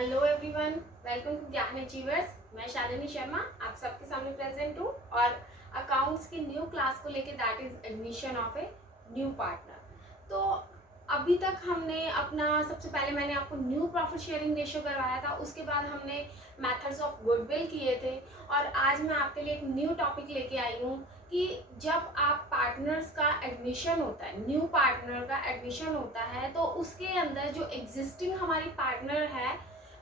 Hello everyone, welcome to ज्ञान achievers. मैं शालिनी शर्मा आप सबके सामने प्रेजेंट हूँ और अकाउंट्स की न्यू क्लास को लेके that is admission of A new partner. तो अभी तक हमने अपना सबसे पहले मैंने आपको न्यू प्रॉफिट शेयरिंग रेशियो करवाया था, उसके बाद हमने मेथड्स ऑफ गुडविल किए थे और आज मैं आपके लिए एक न्यू टॉपिक लेके आई हूँ कि जब आप पार्टनर्स का एडमिशन होता है, न्यू पार्टनर का एडमिशन होता है, तो उसके अंदर जो एग्जिस्टिंग हमारी पार्टनर है,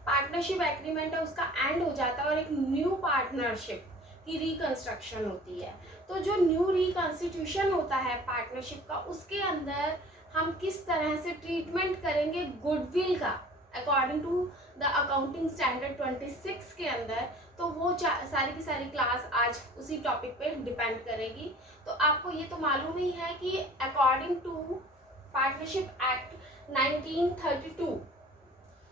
पार्टनरशिप एग्रीमेंट है, उसका एंड हो जाता है और एक न्यू पार्टनरशिप की रिकंस्ट्रक्शन होती है। तो जो न्यू रिकॉन्स्टिट्यूशन होता है पार्टनरशिप का, उसके अंदर हम किस तरह से ट्रीटमेंट करेंगे गुडविल का according to the accounting standard 26 के अंदर, तो वो सारी की सारी क्लास आज उसी टॉपिक पे डिपेंड करेगी। तो आपको ये तो मालूम ही है कि according to partnership act 1932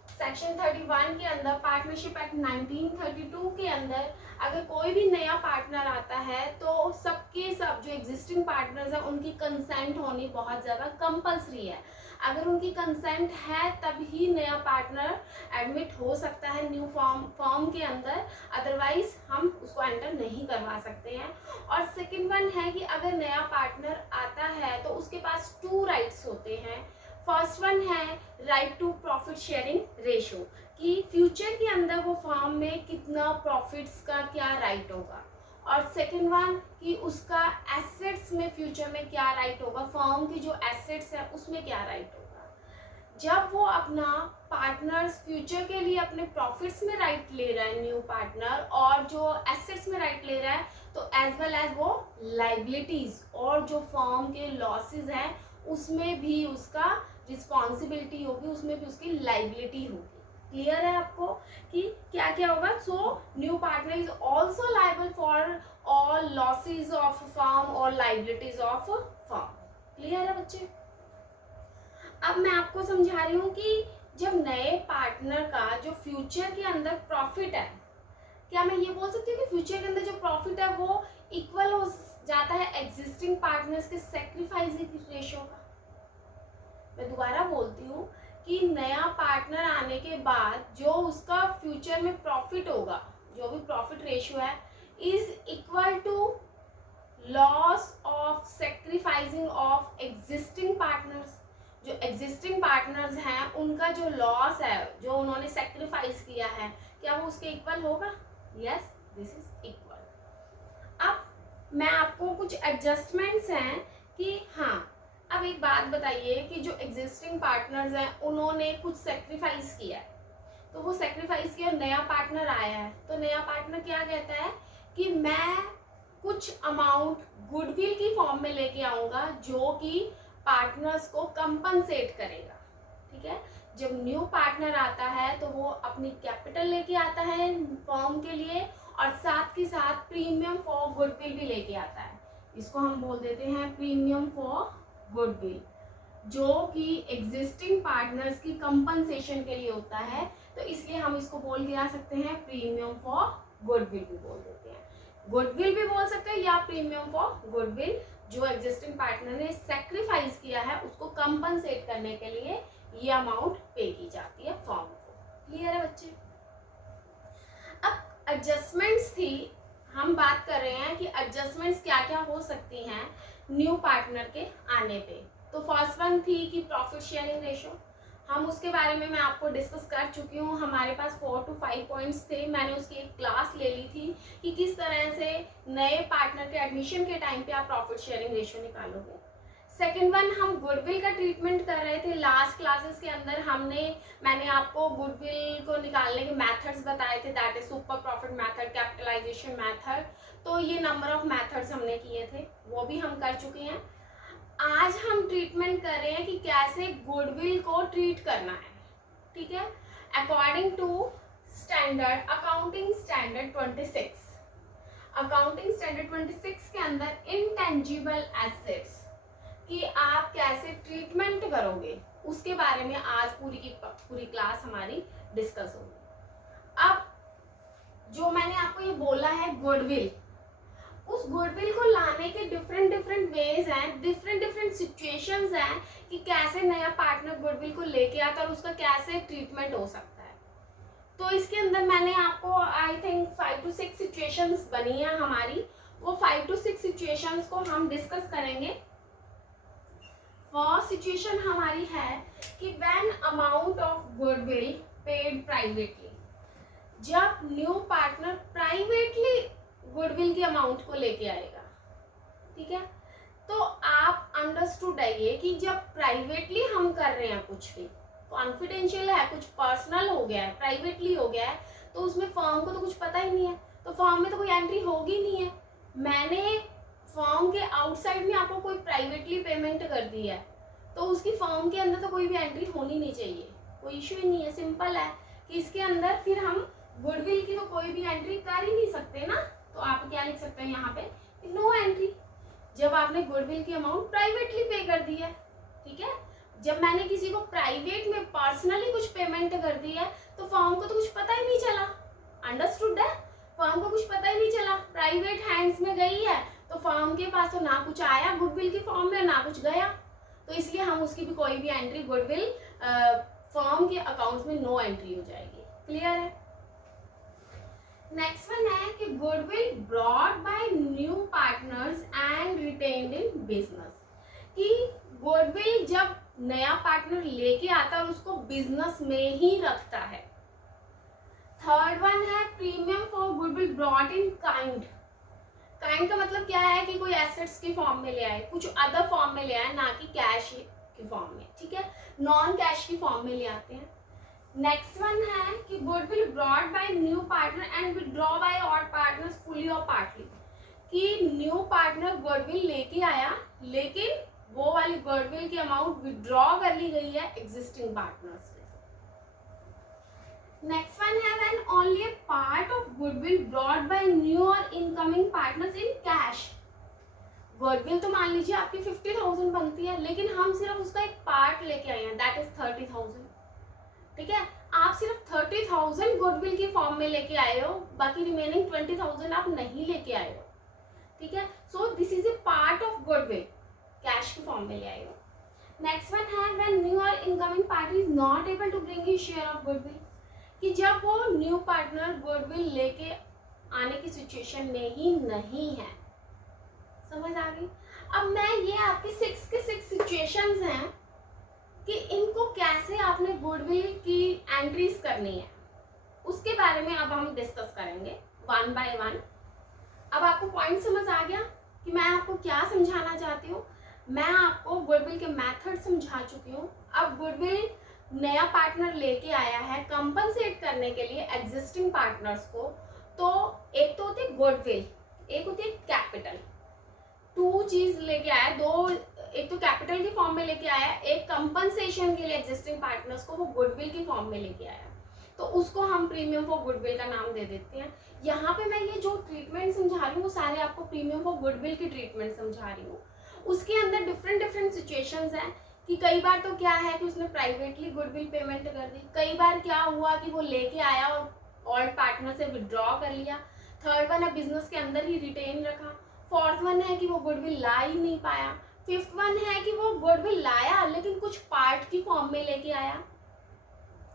section 31 के अंदर, पार्टनरशिप एक्ट 1932 के अंदर अगर कोई भी नया पार्टनर आता है तो सबके सब जो एग्जिस्टिंग पार्टनर्स हैं उनकी कंसेंट होनी बहुत ज़्यादा कंपलसरी है। अगर उनकी कंसेंट है तभी नया पार्टनर एडमिट हो सकता है न्यू फॉर्म के अंदर, अदरवाइज हम उसको एंटर नहीं करवा सकते हैं। और सेकंड वन है कि अगर नया पार्टनर आता है तो उसके पास 2 राइट्स होते हैं। फर्स्ट वन है right to profit sharing ratio, कि फ्यूचर के अंदर वो फॉर्म में कितना प्रॉफिट्स का क्या राइट होगा, और सेकंड वन कि उसका एसेट्स में फ्यूचर में क्या राइट होगा, फॉर्म की जो एसेट्स है उसमें क्या राइट होगा। जब वो अपना पार्टनर्स फ्यूचर के लिए अपने प्रॉफिट्स में राइट ले रहा है न्यू पार्टनर, और जो एसेट्स में राइट ले रहा है, तो एज वेल एज वो लाइबिलिटीज और जो फॉर्म के लॉसेस हैं उसमें भी उसका रिस्पॉन्सिबिलिटी होगी, उसमें भी उसकी लाइबिलिटी होगी। क्लियर है आपको कि क्या क्या होगा? So new partner is also liable for all losses of firm और लाइबिलिटीज ऑफ फर्म। क्लियर है बच्चे? अब मैं आपको समझा रही हूँ कि जब नए पार्टनर का जो फ्यूचर के अंदर प्रॉफिट है, क्या मैं ये बोल सकती हूँ कि फ्यूचर के अंदर जो प्रॉफिट है वो इक्वल हो जाता है एग्जिस्टिंग पार्टनर्स के सैक्रिफाइसिंग रेशियो का? मैं दोबारा बोलती हूँ कि नया पार्टनर आने के बाद जो उसका फ्यूचर में प्रॉफिट होगा, जो भी प्रॉफिट रेशियो है, is equal to loss of sacrificing of existing partners. जो एग्जिस्टिंग पार्टनर्स हैं उनका जो लॉस है, जो उन्होंने सैक्रिफाइस किया है, क्या वो उसके इक्वल होगा? Yes, this is equal. अब मैं आपको कुछ एडजस्टमेंट्स हैं कि हाँ, अब एक बात बताइए कि जो एग्जिस्टिंग पार्टनर्स हैं उन्होंने कुछ सेक्रीफाइस किया है, तो वो सेक्रीफाइस किया, नया पार्टनर आया है, तो नया पार्टनर क्या कहता है कि मैं कुछ अमाउंट गुडविल की फॉर्म में लेके आऊँगा जो कि पार्टनर्स को कंपनसेट करेगा। ठीक है? जब न्यू पार्टनर आता है तो वो अपनी कैपिटल लेके आता है फॉर्म के लिए, और साथ के साथ प्रीमियम फॉर गुडविल भी लेके आता है। इसको हम बोल देते हैं प्रीमियम फॉर गुडविल, जो कि एग्जिस्टिंग पार्टनर्स की कंपनसेशन के लिए होता है, तो इसलिए हम इसको बोल के आ सकते हैं प्रीमियम फॉर गुडविल भी बोल देते हैं, गुडविल भी बोल सकते हैं या प्रीमियम फॉर गुडविल। जो एग्जिस्टिंग पार्टनर ने सेक्रीफाइस किया है उसको कंपनसेट करने के लिए ये अमाउंट पे की जाती है फॉर्म को। क्लियर है बच्चे? अब एडजस्टमेंट्स थी, हम बात कर रहे हैं कि एडजस्टमेंट्स क्या क्या हो सकती हैं न्यू पार्टनर के आने पे। तो फर्स्ट वन थी कि प्रॉफिट शेयरिंग रेशियो, हम उसके बारे में मैं आपको डिस्कस कर चुकी हूँ। हमारे पास 4 to 5 पॉइंट्स थे, मैंने उसकी एक क्लास ले ली थी कि किस तरह से नए पार्टनर के एडमिशन के टाइम पे आप प्रॉफिट शेयरिंग रेशियो निकालोगे। सेकेंड वन, हम गुडविल का ट्रीटमेंट कर रहे थे। लास्ट क्लासेस के अंदर मैंने आपको गुडविल को निकालने के मेथड्स बताए थे, that is super profit method, capitalisation method. तो ये नंबर ऑफ मेथड्स हमने किए थे, वो भी हम कर चुके हैं। आज हम ट्रीटमेंट कर रहे हैं कि कैसे गुडविल को ट्रीट करना है। ठीक है? According to standard accounting standard 26, accounting standard 26 के अंदर इंटेंजिबल एसेट्स कि आप कैसे ट्रीटमेंट करोगे उसके बारे में आज पूरी की पूरी क्लास हमारी डिस्कस होगी। अब जो मैंने आपको ये बोला है गुडविल, उस गुडविल को लाने के डिफरेंट वेज हैं, डिफरेंट सिचुएशंस हैं कि कैसे नया पार्टनर गुडविल को लेके आता है और उसका कैसे ट्रीटमेंट हो सकता है। तो इसके अंदर मैंने आपको आई थिंक 5 to 6 सिचुएशंस बनी है हमारी, वो 5 to 6 सिचुएशंस को हम डिस्कस करेंगे। फर्स्ट सिचुएशन हमारी है कि when amount of goodwill paid privately, जब न्यू पार्टनर प्राइवेटली गुडविल की अमाउंट को लेके आएगा, ठीक है। तो आप अंडरस्टूड आइए कि जब प्राइवेटली हम कर रहे हैं कुछ भी, कॉन्फिडेंशियल है, कुछ पर्सनल हो गया है, प्राइवेटली हो गया है, तो उसमें फर्म को तो कुछ पता ही नहीं है, तो फर्म में तो कोई एंट्री होगी नहीं है। मैंने फर्म के आउटसाइड में आपको कोई प्राइवेटली पेमेंट कर दी है, तो उसकी फर्म के अंदर तो कोई भी एंट्री होनी नहीं चाहिए, कोई इशू ही नहीं है। सिंपल है कि इसके अंदर फिर हम गुडविल की तो कोई भी एंट्री कर ही नहीं सकते ना, तो आप क्या लिख सकते हैं यहाँ पे, नो एंट्री, जब आपने गुडविल की अमाउंट प्राइवेटली पे कर दी है, ठीक है। जब मैंने किसी को प्राइवेट में पर्सनली कुछ पेमेंट कर दी है, तो फर्म को तो कुछ पता ही नहीं चला, अंडरस्टूड है, फर्म को कुछ पता ही नहीं चला, प्राइवेट हैंड्स में गई है, तो फर्म के पास तो ना कुछ आया गुडविल की फॉर्म में, ना कुछ गया, तो इसलिए हम उसकी भी कोई भी एंट्री गुडविल फर्म के अकाउंट्स में नो एंट्री हो जाएगी। क्लियर है। नेक्स्ट वन है कि goodwill brought by new partners and retained in business, कि गुडविल जब नया पार्टनर लेके आता है और उसको बिजनेस में ही रखता है। थर्ड वन है premium for goodwill brought in kind. Kind का मतलब क्या है कि कोई एसेट्स की फॉर्म में ले आए, कुछ अदर फॉर्म में ले आए, ना कि कैश की फॉर्म में, ठीक है, नॉन कैश की फॉर्म में ले आते हैं। नेक्स्ट वन है कि goodwill brought by new partner and withdraw by old partners fully और पार्टली, कि न्यू पार्टनर गुडविल लेके आया, लेकिन वो वाली गुडविल की अमाउंट विथड्रॉ कर ली गई है एग्जिस्टिंग पार्टनर्स में। नेक्स्ट वन है when only a part of goodwill brought by new और incoming partners in cash. Goodwill तो मान लीजिए आपकी 50,000 बनती है, लेकिन हम सिर्फ उसका एक पार्ट लेके आए हैं, दैट इज 30,000, ठीक है। आप सिर्फ 30,000 गुडविल की फॉर्म में लेके आए हो, बाकी रिमेनिंग 20,000 आप नहीं लेके आए हो, ठीक है। So this is a part of goodwill, cash की फॉर्म में ले आए हो। नेक्स्ट वन है व्हेन न्यू और incoming party is not able to bring his share of goodwill, कि जब वो न्यू पार्टनर गुडविल लेके आने की सिचुएशन में ही नहीं है। समझ आ गई। अब मैं ये आपकी 6 के 6 सिचुएशंस हैं कि इनको कैसे आपने गुडविल की एंट्रीज करनी है, उसके बारे में अब हम डिस्कस करेंगे वन बाय वन। अब आपको पॉइंट समझ आ गया कि मैं आपको क्या समझाना चाहती हूँ। मैं आपको गुडविल के मेथड समझा चुकी हूँ। अब गुडविल नया पार्टनर लेके आया है कंपनसेट करने के लिए एग्जिस्टिंग पार्टनर्स को, तो एक तो होती है गुडविल, एक होती है कैपिटल। टू चीज लेके आया, दो, एक तो कैपिटल की फॉर्म में लेके आया, एक कंपनसेशन के लिए एग्जिस्टिंग पार्टनर्स को वो गुडविल की फॉर्म में लेके आया, तो उसको हम प्रीमियम फॉर गुडविल का नाम दे देते हैं। यहाँ पे मैं ये जो ट्रीटमेंट समझा रही हूँ वो सारे आपको प्रीमियम फॉर गुडविल की ट्रीटमेंट समझा रही हूँ। उसके अंदर डिफरेंट डिफरेंट सिचुएशंस हैं कि कई बार तो क्या है कि उसने प्राइवेटली गुडविल पेमेंट कर दी, कई बार क्या हुआ कि वो लेके आया और ऑल पार्टनर से विड्रॉ कर लिया। थर्ड वन है बिजनेस के अंदर ही रिटेन रखा। फोर्थ वन है कि वो गुडविल ला ही नहीं पाया। फिफ्थ वन है कि वो गुडविल लाया लेकिन कुछ पार्ट की फॉर्म में लेके आया,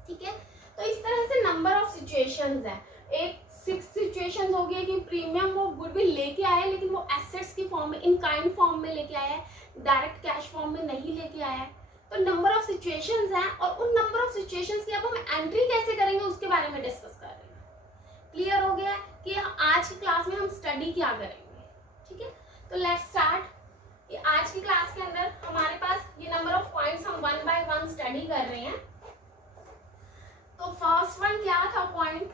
ठीक है। तो इस तरह से नंबर ऑफ सिचुएशंस है। एक 6 सिचुएशंस हो गई कि प्रीमियम वो गुडविल लेके आया लेकिन वो एसेट्स की फॉर्म में, इन काइंड फॉर्म में लेके आया है, डायरेक्ट कैश फॉर्म में नहीं लेके आया है। तो नंबर ऑफ सिचुएशंस हैं और उन नंबर ऑफ सिचुएशंस की अब हम एंट्री कैसे करेंगे उसके बारे में डिस्कस कर रहे हैं। क्लियर हो गया कि आज की क्लास में हम स्टडी क्या करेंगे, ठीक है। तो लेट्स स्टार्ट। आज की क्लास के अंदर हमारे पास ये नंबर ऑफ पॉइंट्स हम वन बाय वन स्टडी कर रहे हैं। तो फर्स्ट वन क्या था पॉइंट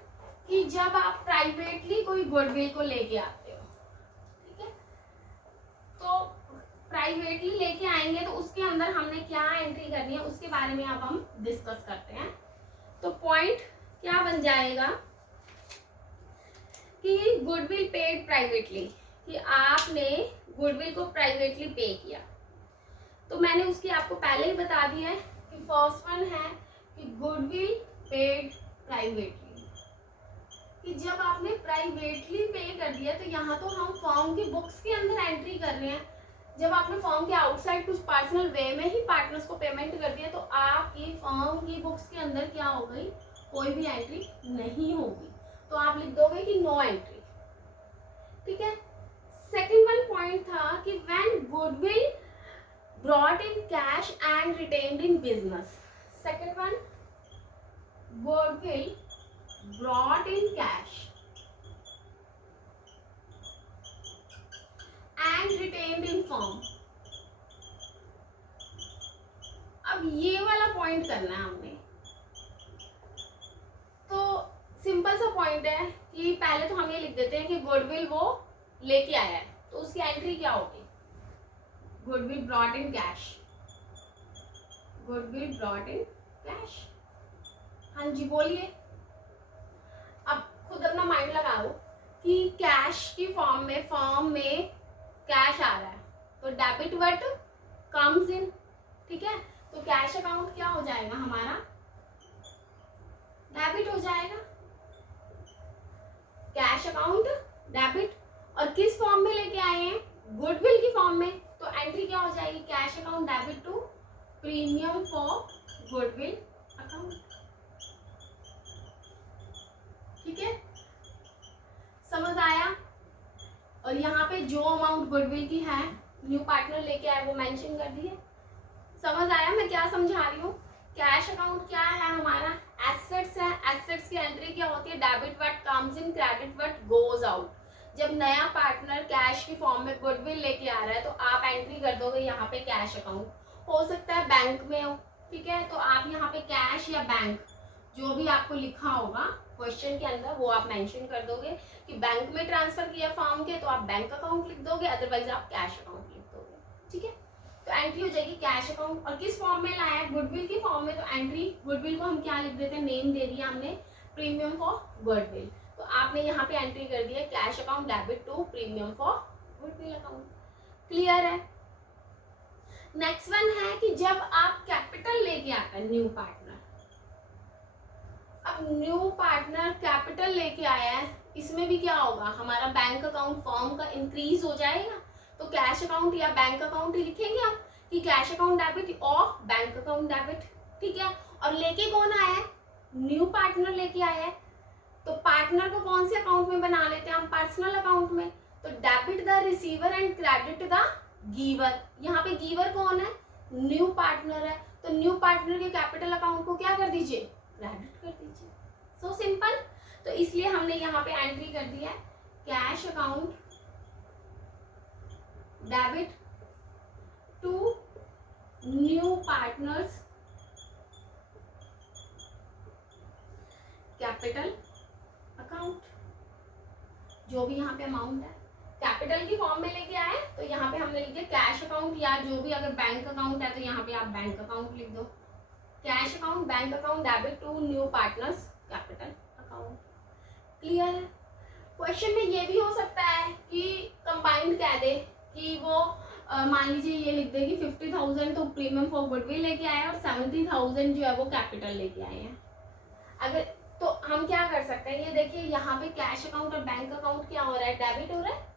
कि जब आप प्राइवेटली कोई गुडविल को लेके आते हो, ठीक है, तो प्राइवेटली लेके आएंगे तो उसके अंदर हमने क्या एंट्री करनी है उसके बारे में अब हम डिस्कस करते हैं। तो पॉइंट क्या बन जाएगा कि गुडविल पेड प्राइवेटली, कि आपने गुडविल को प्राइवेटली पे किया। तो मैंने उसकी आपको पहले ही बता दिया है कि फर्स्ट वन है कि गुडविल पेड प्राइवेटली, कि जब आपने प्राइवेटली पे कर दिया तो यहाँ तो हम फर्म की बुक्स के अंदर एंट्री कर रहे हैं। जब आपने फर्म के आउटसाइड कुछ पर्सनल वे में ही पार्टनर्स को पेमेंट कर दिया तो आपकी फर्म की बुक्स के अंदर क्या हो गई, कोई भी एंट्री नहीं होगी, तो आप लिख दोगे कि नो एंट्री। ठीक है। सेकंड वन पॉइंट था कि when goodwill brought in cash and retained in business. Second one, goodwill brought in cash and retained in firm. अब ये वाला पॉइंट करना है हमने। तो सिंपल सा पॉइंट है कि पहले तो हम ये लिख देते हैं कि गुडविल वो लेके आया है, तो उसकी एंट्री क्या होगी? Goodwill brought in cash, goodwill brought in cash. हाँ जी बोलिए। अब खुद अपना माइंड लगाओ कि कैश की फॉर्म में कैश आ रहा है, तो डेबिट व्हाट कम्स इन। ठीक है, तो कैश अकाउंट क्या हो जाएगा हमारा? डेबिट हो जाएगा। कैश अकाउंट डेबिट, और किस फॉर्म में लेके आए हैं? गुडविल की फॉर्म में, तो एंट्री क्या हो जाएगी? Cash account debit to premium for goodwill account. ठीक है, समझ आया? और यहाँ पे जो अमाउंट गुडविल की है न्यू पार्टनर लेके आए वो मेंशन कर दिए। समझ आया मैं क्या समझा रही हूँ? कैश अकाउंट क्या है हमारा? एसेट्स है। एसेट्स की एंट्री क्या होती है? Debit what comes in, credit what goes out. जब नया पार्टनर कैश की फॉर्म में गुडविल लेके आ रहा है तो आप एंट्री कर दोगे यहाँ पे कैश अकाउंट। हो सकता है बैंक में हो, ठीक है, तो आप यहाँ पे कैश या बैंक जो भी आपको लिखा होगा क्वेश्चन के अंदर वो आप मेंशन कर दोगे कि बैंक में ट्रांसफर किया फॉर्म के, तो आप बैंक अकाउंट लिख दोगे, अदरवाइज आप कैश अकाउंट लिख दोगे। ठीक है, तो एंट्री हो जाएगी कैश अकाउंट। और किस फॉर्म में लाया है? गुडविल की फॉर्म में, तो एंट्री गुडविल को हम क्या लिख देते हैं? नेम दे दिया हमने, प्रीमियम फॉर गुडविल। तो आपने यहाँ पे एंट्री कर दी है cash account debit to premium for goodwill account. Clear है? नेक्स्ट वन है कि जब आप कैपिटल लेके आते हैं न्यू पार्टनर। अब न्यू पार्टनर कैपिटल लेके आया है, इसमें भी क्या होगा? हमारा बैंक अकाउंट फॉर्म का इंक्रीज हो जाएगा, तो कैश अकाउंट या बैंक अकाउंट ही लिखेंगे आप कि कैश अकाउंट डेबिट और बैंक अकाउंट डेबिट। ठीक है, और लेके कौन आया है? न्यू पार्टनर लेके आया है, तो पार्टनर को कौन से अकाउंट में बना लेते हैं हम? पर्सनल अकाउंट में। तो debit the receiver and credit the giver. यहाँ पे गिवर कौन है? न्यू पार्टनर है, तो न्यू पार्टनर के कैपिटल अकाउंट को क्या कर दीजिए? क्रेडिट कर दीजिए। So simple. तो इसलिए हमने यहाँ पे एंट्री कर दिया है cash account debit to new partners capital account. जो भी यहाँ पे अमाउंट है कैपिटल की फॉर्म में लेके आए, तो यहाँ पे हमने लिखे कैश अकाउंट, या जो भी अगर बैंक अकाउंट है तो यहाँ पे आप बैंक अकाउंट लिख दो। Cash account, bank account debit to new partners capital account. Clear है? क्वेश्चन में ये भी हो सकता है कि कंबाइंड कह दे कि वो मान लीजिए ये लिख दे कि 50,000 तो प्रीमियम फॉर गुडविल लेके आए और 70,000 जो है वो कैपिटल लेके आए हैं। अगर तो हम क्या कर सकते हैं? ये देखिए यहाँ पे कैश अकाउंट और बैंक अकाउंट क्या हो रहा है? डेबिट हो रहा है।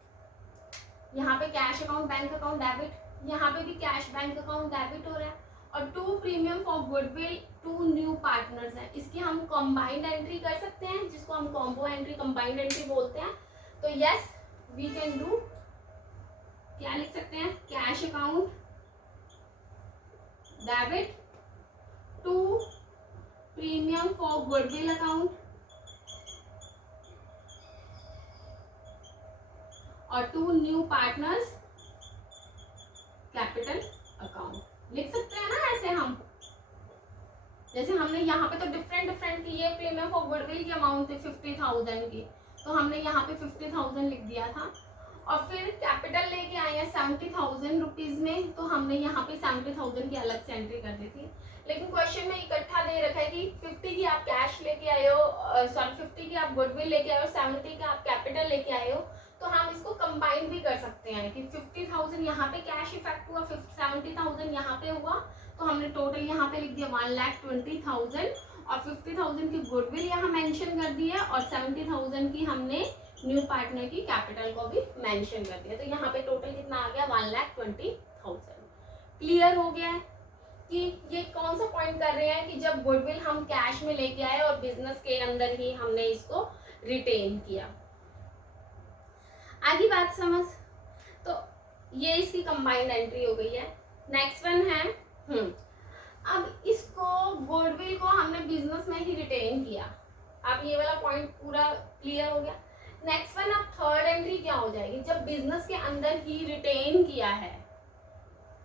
यहाँ पे cash account bank account debit, यहाँ पे भी कैश बैंक अकाउंट डेबिट हो रहा है, और to premium for goodwill to new partners है। इसकी हम कंबाइंड एंट्री कर सकते हैं, जिसको हम कॉम्बो एंट्री कंबाइंड एंट्री बोलते हैं। तो यस वी कैन डू, क्या लिख सकते हैं? Cash account debit to premium for goodwill account और to new partners capital account. लिख सकते हैं ना ऐसे हम, जैसे हमने यहाँ पे तो डिफरेंट की ये प्रीमियम फॉर गुडविल की अमाउंट थी 50,000 की, तो हमने यहाँ पे 50,000 लिख दिया था। और फिर कैपिटल लेके आए हैं 70,000 रुपीज में, तो हमने यहाँ पे 70,000 की अलग से एंट्री कर दी थी। लेकिन क्वेश्चन में इकट्ठा दे रखा है कि 50 की आप कैश लेके आए हो, सॉरी 50 की आप गुडविल लेके आए हो, 70 का आप कैपिटल लेके आए हो, तो हम इसको कंबाइन भी कर सकते हैं कि 50,000 यहाँ पे कैश इफेक्ट हुआ, 70,000 यहाँ पे हुआ, तो हमने टोटल यहाँ पे लिख दिया 1,20,000 और 50,000 की गुडविल यहाँ मेंशन कर दी है और 70,000 की हमने न्यू पार्टनर की कैपिटल को भी मेंशन कर दिया। तो यहाँ पे टोटल कितना आ गया? 1,20,000। क्लियर हो गया है? कि ये कौन सा पॉइंट कर रहे हैं कि जब गुडविल हम कैश में लेके आए और बिजनेस के अंदर ही हमने इसको रिटेन किया। आगे बात समझ। तो ये इसकी कंबाइंड एंट्री हो गई है। नेक्स्ट वन है अब इसको गुडविल को हमने बिजनेस में ही रिटेन किया। अब ये वाला पॉइंट पूरा क्लियर हो गया। नेक्स्ट वन अब थर्ड एंट्री क्या हो जाएगी, जब बिजनेस के अंदर ही रिटेन किया है,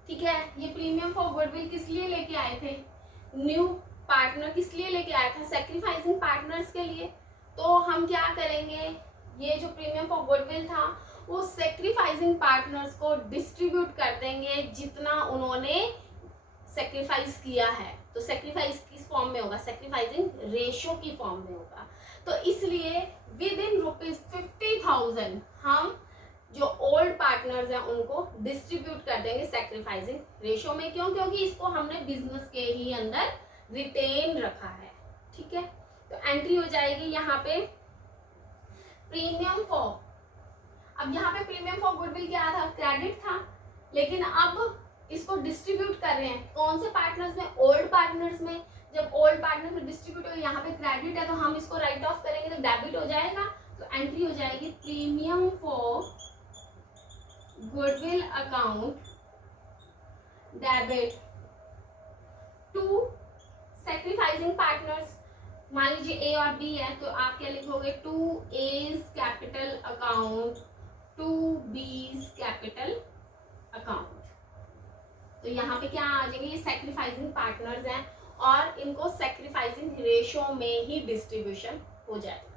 ठीक है। ये प्रीमियम फॉर गुडविल किस लिए लेके आए थे, न्यू पार्टनर किस लिए लेके आया था, सेक्रीफाइसिंग पार्टनर्स के लिए। तो हम क्या करेंगे, ये जो प्रीमियम फॉर गुडविल था वो सेक्रीफाइसिंग पार्टनर्स को डिस्ट्रीब्यूट कर देंगे जितना उन्होंने सेक्रीफाइस किया है। तो सेक्रीफाइस किस फॉर्म में होगा, सेक्रीफाइसिंग रेशियो की फॉर्म में होगा। तो इसलिए विद इन ₹50,000 हम जो ओल्ड पार्टनर्स हैं उनको डिस्ट्रीब्यूट कर देंगे सेक्रीफाइसिंग रेशियो में। क्यों, क्योंकि इसको हमने बिजनेस के ही अंदर रिटेन रखा है, ठीक है। तो एंट्री हो जाएगी यहाँ पे प्रीमियम फॉर, अब यहाँ पे प्रीमियम फॉर गुडविल क्या था, क्रेडिट था, लेकिन अब इसको डिस्ट्रीब्यूट कर रहे हैं कौन से पार्टनर्स में, ओल्ड पार्टनर्स में। जब ओल्ड पार्टनर्स में डिस्ट्रीब्यूट हो, यहाँ पे क्रेडिट है तो हम इसको राइट ऑफ करेंगे तो डेबिट हो जाएगा। तो एंट्री हो जाएगी premium for goodwill account debit to sacrificing partners. मान लीजिए ए और बी है तो आप क्या लिखोगे, to A's capital account to B's capital account. तो यहाँ पे क्या आ जाएंगे, ये सेक्रीफाइसिंग पार्टनर्स हैं और इनको सेक्रीफाइसिंग रेशियो में ही डिस्ट्रीब्यूशन हो जाएगा।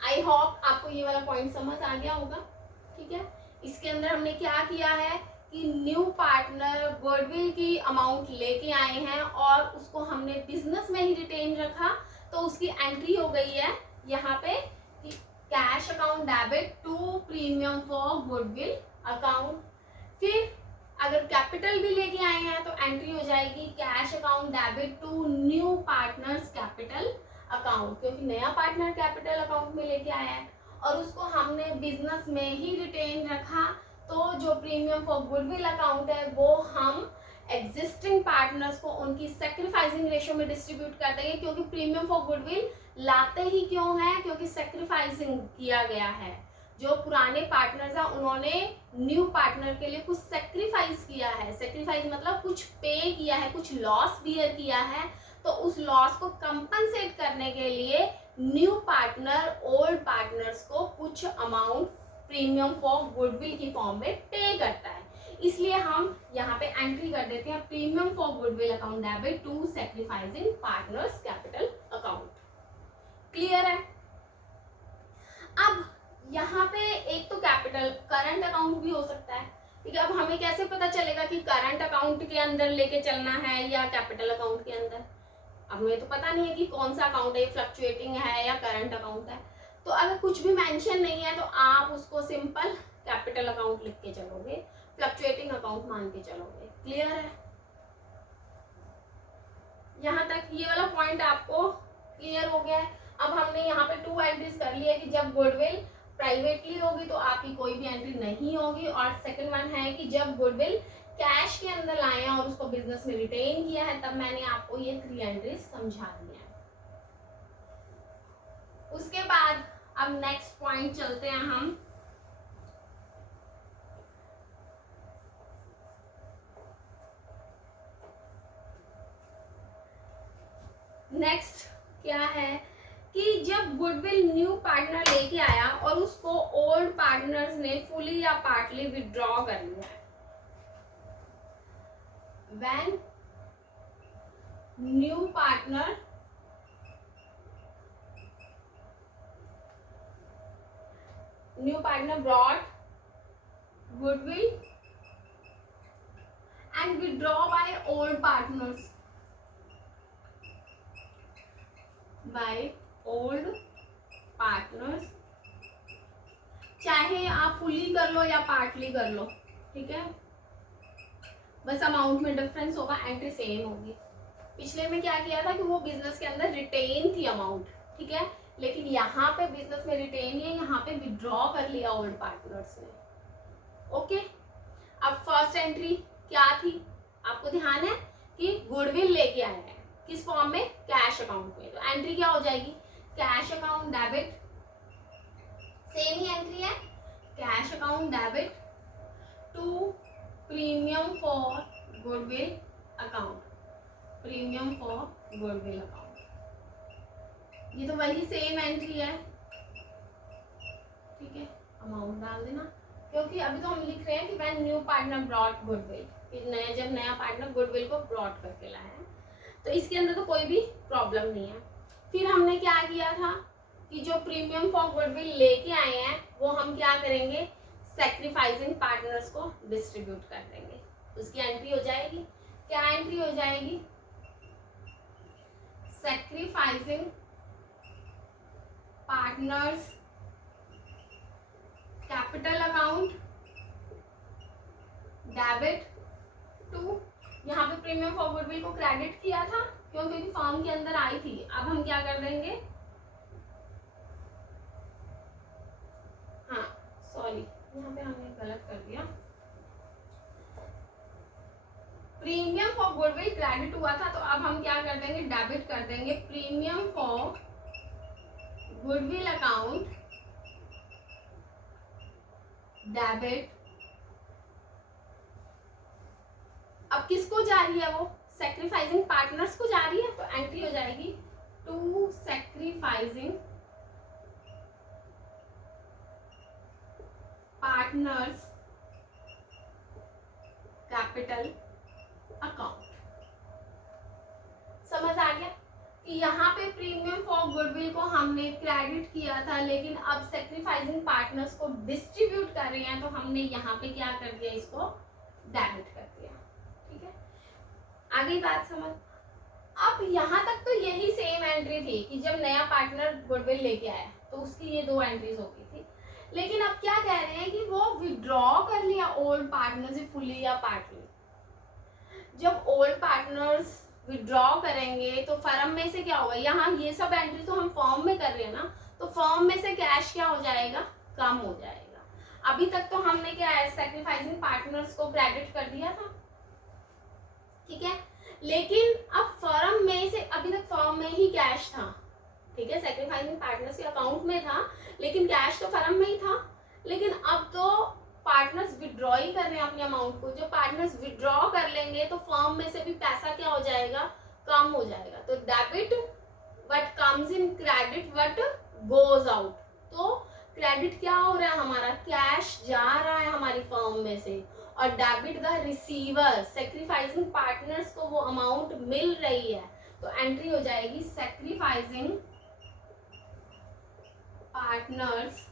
आई होप आपको ये वाला पॉइंट समझ आ गया होगा, ठीक है। इसके अंदर हमने क्या किया है कि न्यू पार्टनर गुडविल की अमाउंट लेके आए हैं और उसको हमने बिजनेस में ही रिटेन रखा। तो उसकी एंट्री हो गई है यहाँ पे कि cash account debit to premium for goodwill account. फिर अगर कैपिटल भी लेके आए हैं तो एंट्री हो जाएगी cash account debit to new partners capital account, क्योंकि नया पार्टनर कैपिटल अकाउंट में लेके आया है और उसको हमने बिजनेस में ही रिटेन रखा। तो जो प्रीमियम फॉर गुडविल अकाउंट है वो हम एग्जिस्टिंग पार्टनर्स को उनकी सेक्रीफाइसिंग रेशियो में डिस्ट्रीब्यूट कर देंगे, क्योंकि प्रीमियम फॉर गुडविल लाते ही क्यों है, क्योंकि सेक्रीफाइसिंग किया गया है। जो पुराने पार्टनर्स हैं उन्होंने न्यू पार्टनर के लिए कुछ सेक्रीफाइस किया है। सेक्रीफाइस मतलब कुछ पे किया है, कुछ लॉस बियर किया है। तो उस लॉस को कंपनसेट करने के लिए न्यू पार्टनर ओल्ड पार्टनर्स को कुछ अमाउंट प्रीमियम फॉर गुडविल की फॉर्म में पे करता है। इसलिए हम यहाँ पे एंट्री कर देते हैं premium for goodwill account debit to sacrificing partners capital account. Clear है। अब यहाँ पे एक तो कैपिटल करंट अकाउंट भी हो सकता है, ठीक है। अब हमें कैसे पता चलेगा कि करंट अकाउंट के अंदर लेके चलना है या कैपिटल अकाउंट के अंदर, अब हमें तो पता नहीं है कि कौन सा अकाउंट है, फ्लक्चुएटिंग है या करंट अकाउंट है। तो अगर कुछ भी मेंशन नहीं है तो आप उसको सिंपल कैपिटल अकाउंट लिख के चलोगे, फ्लक्चुएटिंग अकाउंट मान के चलोगे। क्लियर है। यहाँ तक ये वाला पॉइंट आपको क्लियर हो गया है। अब हमने यहाँ पे 2 एंट्रीज कर लिया कि जब गुडविल प्राइवेटली होगी तो आपकी कोई भी एंट्री नहीं होगी, और सेकंड वन है कि जब गुडविल कैश के अंदर लाए हैं और उसको बिजनेस में रिटेन किया है तब मैंने आपको ये 3 एंट्रीज समझा दी है। उसके बाद अब नेक्स्ट पॉइंट चलते हैं हम। नेक्स्ट क्या है कि जब गुडविल न्यू पार्टनर लेके आया और उसको ओल्ड पार्टनर्स ने फुली या पार्टली विड्रॉ कर लिया है। When new partner brought goodwill and withdraw by old partners, चाहे आप फुली कर लो या पार्टली कर लो, ठीक है। बस अमाउंट में डिफरेंस होगा, एंट्री सेम होगी। पिछले में क्या किया था कि वो बिजनेस के अंदर रिटेन थी अमाउंट, ठीक है, लेकिन यहाँ पे बिजनेस में रिटेन है, यहाँ पे विड्रॉ कर लिया ओल्ड पार्टनर्स ने। ओके। अब फर्स्ट एंट्री क्या थी, आपको ध्यान है कि गुडविल लेके आया है किस फॉर्म में, कैश अकाउंट में, तो एंट्री क्या हो जाएगी, कैश अकाउंट डेबिट, सेम ही एंट्री है, cash account debit to premium for goodwill account, premium for goodwill account, ये तो वही सेम एंट्री है, ठीक है। अमाउंट डाल देना, क्योंकि अभी तो हम लिख रहे हैं कि when new partner brought goodwill, जब नया पार्टनर गुडविल को ब्रॉट करके लाया है, तो इसके अंदर तो कोई भी प्रॉब्लम नहीं है। फिर हमने क्या किया था कि जो प्रीमियम फॉर गुडविल लेके आए हैं वो हम क्या करेंगे, सैक्रिफाइसिंग पार्टनर्स को डिस्ट्रीब्यूट कर देंगे, उसकी एंट्री हो जाएगी, क्या एंट्री हो जाएगी, sacrificing partners capital account debit to, यहाँ पे प्रीमियम फॉर गुडविल को क्रेडिट किया था क्योंकि फॉर्म के अंदर आई थी, अब हम क्या कर देंगे, हाँ सॉरी यहाँ पे हमने गलत कर दिया, प्रीमियम फॉर गुडविल क्रेडिट हुआ था, तो अब हम क्या कर देंगे, डेबिट कर देंगे premium for goodwill account debit, अब किसको जा रही है वो, सैक्रिफाइसिंग पार्टनर्स को जा रही है, तो एंट्री हो जाएगी to sacrificing partners capital account. समझ आ गया कि यहाँ पे प्रीमियम फॉर गुडविल को हमने क्रेडिट किया था, लेकिन अब सैक्रिफाइसिंग पार्टनर्स को डिस्ट्रीब्यूट कर रहे हैं, तो हमने यहाँ पे क्या कर दिया, इसको डेबिट कर दिया, ठीक है। आगे बात समझ, अब यहाँ तक तो यही सेम एंट्री थी कि जब नया पार्टनर गुडविल लेके आया तो उसकी ये दो एंट्रीज हो गई थी, लेकिन अब क्या कह रहे हैं कि वो विड्रॉ कर लिया ओल्ड पार्टनर से फुली या पार्टली। जब ओल्ड पार्टनर्स विड्रॉ करेंगे तो फर्म में से क्या होगा, यहाँ ये सब एंट्री तो हम फॉर्म में कर रहे हैं ना, तो फॉर्म में से कैश क्या हो जाएगा, कम हो जाएगा। अभी तक तो हमने क्या है, सैक्रिफाइसिंग पार्टनर्स को क्रेडिट कर दिया था, ठीक है, लेकिन अब फर्म में से, अभी तक फर्म में ही कैश था, ठीक है, सैक्रिफाइसिंग पार्टनर्स के अकाउंट में था, लेकिन कैश तो फर्म में ही था, लेकिन अब तो पार्टनर्स विड्रॉ ही कर रहे हैं अपने अमाउंट को, जो पार्टनर्स विड्रॉ कर लेंगे तो फर्म में से भी पैसा क्या हो जाएगा, कम हो जाएगा, तो debit what comes in, credit what goes out, तो क्रेडिट क्या हो रहा है हमारा, कैश जा रहा है हमारी फर्म में से, और debit the receiver, sacrificing partners को वो अमाउंट मिल रही है, तो एंट्री हो जाएगी sacrificing partners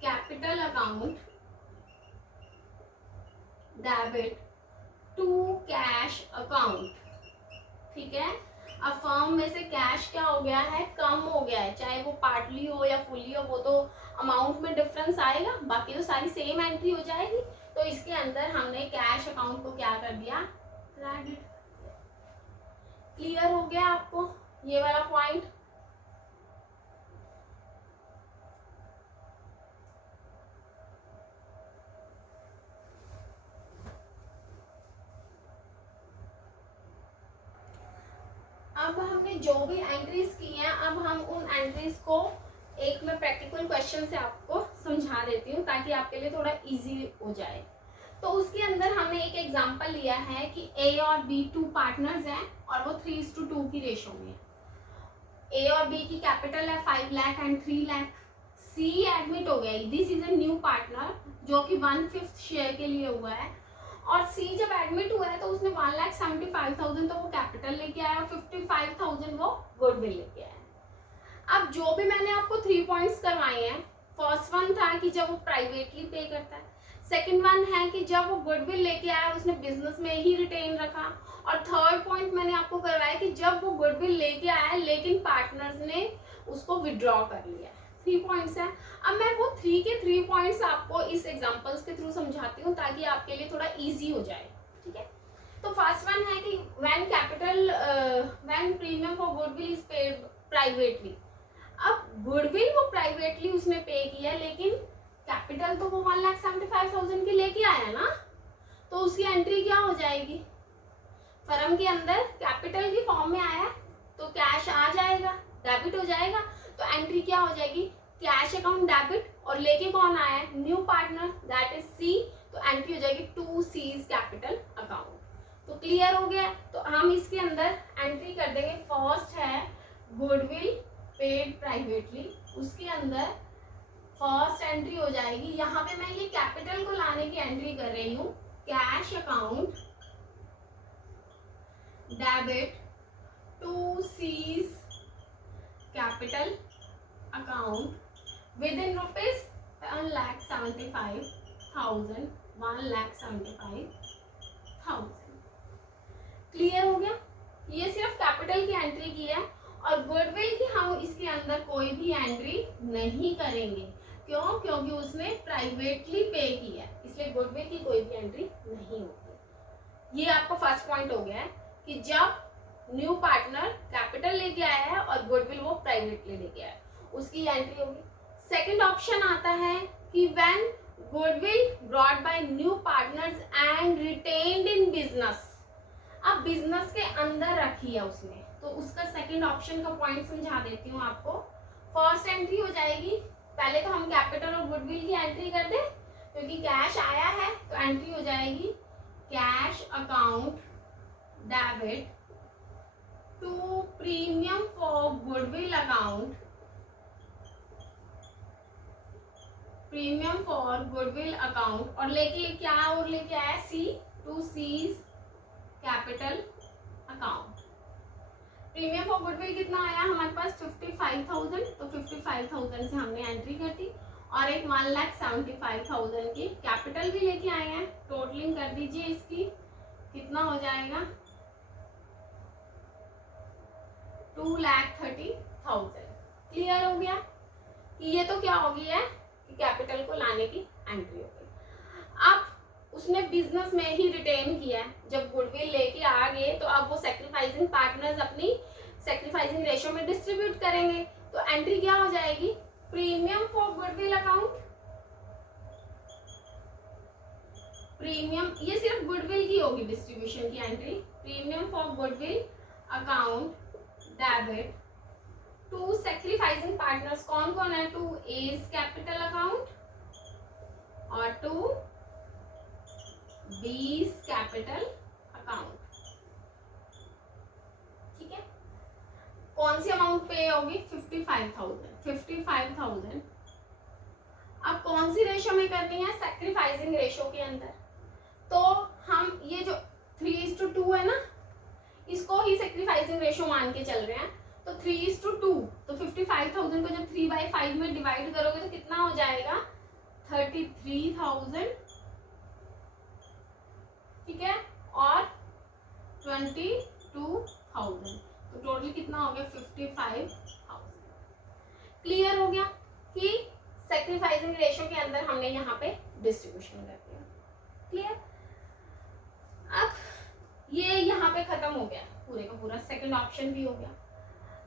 capital account debit to cash account, ठीक है। अब फर्म में से कैश क्या हो गया है, कम हो गया है, चाहे वो पार्टली हो या फुली हो, वो तो अमाउंट में डिफरेंस आएगा, बाकी तो सारी सेम एंट्री हो जाएगी, तो इसके अंदर हमने कैश अकाउंट को क्या कर दिया, क्रेडिट। क्लियर हो गया आपको ये वाला पॉइंट, अब हमने जो भी एंट्रीज की हैं, अब हम उन एंट्रीज को एक मैं प्रैक्टिकल क्वेश्चन से आपको समझा देती हूँ ताकि आपके लिए थोड़ा इजी हो जाए। तो उसके अंदर हमने एक एग्जांपल लिया है कि ए और बी टू पार्टनर्स हैं और वो 3:2 की रेशो में है। ए और बी की कैपिटल है 5 lakh and 3 lakh. C admit हो गया, this is a new partner जो कि 1/5 शेयर के लिए हुआ है, और सी जब एडमिट हुआ है तो उसने 1,75,000 तो वो कैपिटल लेके आया और 55,000 वो गुडविल लेके आया। अब जो भी मैंने आपको 3 पॉइंट्स करवाए हैं, फर्स्ट वन था कि जब वो प्राइवेटली पे करता है, सेकंड वन है कि जब वो गुडविल लेके आया उसने बिजनेस में ही रिटेन रखा, और थर्ड पॉइंट मैंने आपको करवाया कि जब वो गुडविल लेके आया लेकिन पार्टनर्स ने उसको विड्रॉ कर लिया। 3 पॉइंट्स हैं। अब मैं वो 3 के 3 पॉइंट्स आपको इस एग्जांपल्स के थ्रू समझाती हूँ ताकि आपके लिए थोड़ा इजी हो जाए, ठीक है। तो फर्स्ट वन है कि when premium for goodwill is paid privately. अब गुडविल वो प्राइवेटली उसने पे किया, लेकिन कैपिटल तो वो 1,75,000 की लेके आया ना, तो उसकी एंट्री क्या हो जाएगी, फर्म के अंदर कैपिटल की फॉर्म में आया तो कैश आ जाएगा, डेबिट हो जाएगा, तो एंट्री क्या हो जाएगी, कैश अकाउंट डेबिट, और लेके कौन आया है, new partner, that is C, तो एंट्री हो जाएगी टू सीज कैपिटल अकाउंट। तो क्लियर हो गया। तो हम इसके अंदर एंट्री कर देंगे, फर्स्ट है गुडविल पेड प्राइवेटली, उसके अंदर फर्स्ट एंट्री हो जाएगी, यहाँ पे मैं ये कैपिटल को लाने की एंट्री कर रही हूँ, cash account debit to C's capital account with in rupees 1,75,000, 1,75,000। Clear हो गया। ये सिर्फ कैपिटल की एंट्री की है, और गुडविल की हम इसके अंदर कोई भी एंट्री नहीं करेंगे। क्यों? क्योंकि उसने प्राइवेटली पे की है, इसलिए गुडविल की कोई भी एंट्री नहीं होगी। ये आपका फर्स्ट पॉइंट हो गया है कि जब न्यू पार्टनर कैपिटल लेके आया है और गुडविल वो प्राइवेटली लेके आया है, उसकी एंट्री होगी। सेकंड ऑप्शन आता है कि when goodwill brought by new partners and retained in business, अब बिजनेस के अंदर रखी है उसने, तो उसका सेकंड ऑप्शन का पॉइंट समझा देती हूँ आपको। फर्स्ट एंट्री हो जाएगी, पहले तो हम कैपिटल और गुडविल की एंट्री कर दे, क्योंकि कैश आया है तो एंट्री हो जाएगी cash account debit to premium for goodwill account, premium for goodwill account, और लेके क्या और लेके आया, C, to C's capital account. Premium for goodwill कितना आया हमारे पास, 55,000, तो 55,000 से हमने एंट्री कर दी, और एक 1,75,000 की कैपिटल भी लेके आए हैं। टोटलिंग कर दीजिए इसकी, कितना हो जाएगा, 2,30,000। क्लियर हो गया कि ये तो क्या हो गया है कि कैपिटल को लाने की एंट्री हो गई। अब उसने बिजनेस में ही रिटेन किया है, जब गुडविल लेके आ गए तो अब वो सैक्रिफाइसिंग पार्टनर्स अपनी सैक्रिफाइसिंग रेशियो में डिस्ट्रीब्यूट करेंगे, तो एंट्री क्या हो जाएगी, premium for goodwill account, premium, ये सिर्फ गुडविल की होगी डिस्ट्रीब्यूशन की entry, premium for goodwill account debit to sacrificing partners, कौन कौन है, टू एज कैपिटल अकाउंट और टू बीज कैपिटल अकाउंट। ठीक है, कौन सी अमाउंट पे होगी, 55,000। अब कौन सी रेशियो में करनी है, सैक्रिफाइसिंग रेशियो के अंदर, तो हम ये जो 3:2 है ना, इसको ही सैक्रिफाइसिंग रेशियो मान के चल रहे हैं, तो 3:2, तो 55,000 को जब 3/5 में डिवाइड करोगे तो कितना हो जाएगा, 33,000, ठीक है, और 22,000, तो टोटल कितना हो गया, 55,000। क्लियर हो गया कि सैक्रिफाइसिंग रेशियो के अंदर हमने यहाँ पे डिस्ट्रीब्यूशन कर दिया। क्लियर। अब ये यहाँ पे खत्म हो गया पूरे का पूरा, सेकंड ऑप्शन भी हो गया।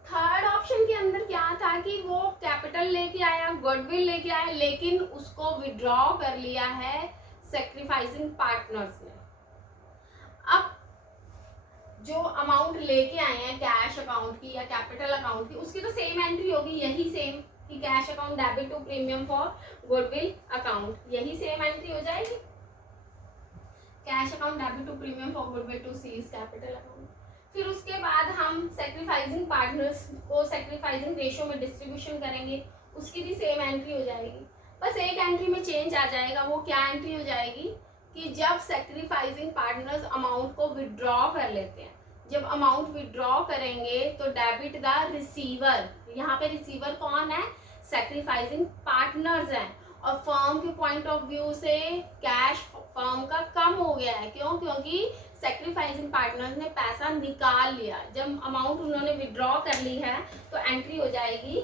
थर्ड ऑप्शन के अंदर क्या था कि वो कैपिटल लेके आया, गुडविल लेके आया, लेकिन उसको विड्रॉ कर लिया है सैक्रिफाइसिंग पार्टनर्स ने। अब जो अमाउंट लेके आए हैं कैश अकाउंट की या कैपिटल अकाउंट की, उसकी तो सेम एंट्री होगी, यही सेम कि cash account debit to premium for goodwill account, यही सेम एंट्री हो जाएगी, cash account debit to premium for goodwill to C's capital account. फिर उसके बाद हम सैक्रिफाइसिंग पार्टनर्स को सैक्रिफाइसिंग रेशियो में डिस्ट्रीब्यूशन करेंगे, उसकी भी सेम एंट्री हो जाएगी, बस एक एंट्री में चेंज आ जाएगा। वो क्या एंट्री हो जाएगी कि जब सैक्रिफाइसिंग पार्टनर्स अमाउंट को विड्रॉ कर लेते हैं, जब अमाउंट विड्रॉ करेंगे तो डेबिट द रिसीवर, यहाँ पे रिसीवर कौन है, सैक्रिफाइसिंग पार्टनर्स हैं, और फर्म के पॉइंट ऑफ व्यू से कैश फर्म का कम हो गया है। क्यों? क्योंकि सैक्रिफाइसिंग पार्टनर्स ने पैसा निकाल लिया, जब अमाउंट उन्होंने विड्रॉ कर ली है तो एंट्री हो जाएगी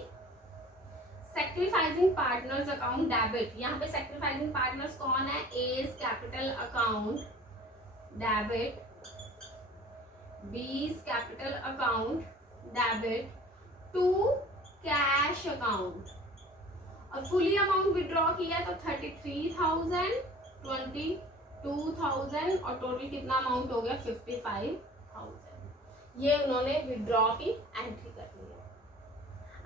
सैक्रिफाइसिंग पार्टनर्स अकाउंट डेबिट। यहाँ पे सैक्रिफाइसिंग पार्टनर्स कौन है, A's capital account debit, B's capital account debit to cash account, और फुली अमाउंट विड्रॉ किया तो 33,000, 2000 और टोटल कितना अमाउंट हो गया 55,000। ये उन्होंने विड्रॉ की एंट्री कर ली है।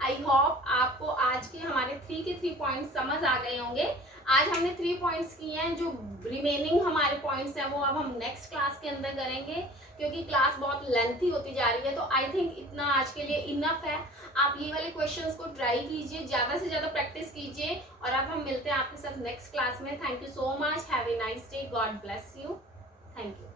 आई होप आपको आज के हमारे 3 के 3 पॉइंट्स समझ आ गए होंगे। आज हमने 3 पॉइंट्स किए हैं, जो रिमेनिंग हमारे पॉइंट्स हैं वो अब हम नेक्स्ट क्लास के अंदर करेंगे, क्योंकि क्लास बहुत लेंथी होती जा रही है। तो आई थिंक इतना आज के लिए इनफ है। आप ये वाले क्वेश्चंस को ट्राई कीजिए, ज़्यादा से ज़्यादा प्रैक्टिस कीजिए, और अब हम मिलते हैं आपके साथ नेक्स्ट क्लास में। Thank you so much, have a nice day, God bless you, thank you.